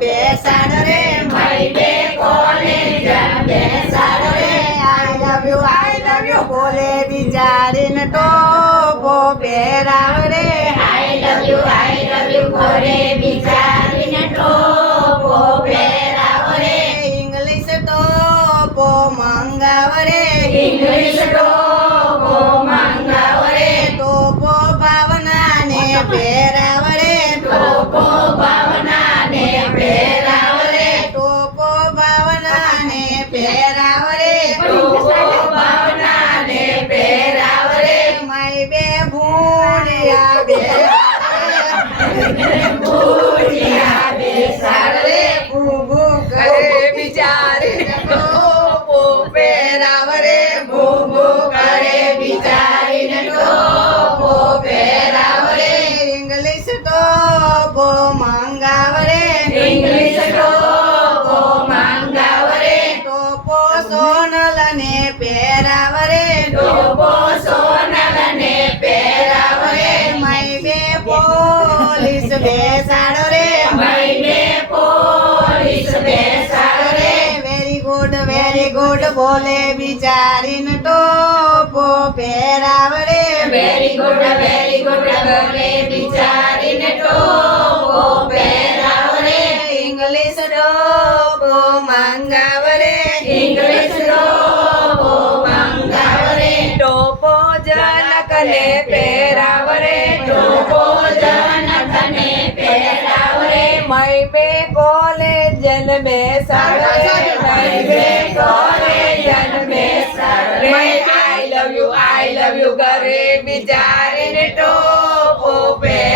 બેસાડ રે બે બોલે બિચારીને ટોપો પહેરાવ બોલે બિચારીને ટોપો પહેરાવ રે ઇંગ્લિશ ટોપો મંગાવ રે ઇંગ્લિશ ટોપો ભૂલિયા બે બેસાડ રે ભૂભુ કરે બિચારી ટોપો પહેરાવ રે ભૂભુ કરે બિચારીને ટોપો પહેરાવ રે ઇંગ્લિશ તો માંગાવરે ઇંગ્લિશ ટોપો મંગાવ રે ટોપો સોનલ ને પહેરાવ પોલીસ બેસાડો રે. બે પોલીસ બેસાડો રે. વેરી ગુડ વેરી ગુડ બોલે બિચારીન ટોપો પહેરાવ રે. વેરી ગુડ વેરી ગુડ બોલે બિચારીન ટોપો પહેરાવ રે. ઇંગ્લિશ ટોપો મંગાવ રે. ઇંગ્લિશ ટોપો મંગાવ રે. ટોપો જનકને પહેરાવ en la mesa. I love you, I love you, Gary, be in the top, oh, baby.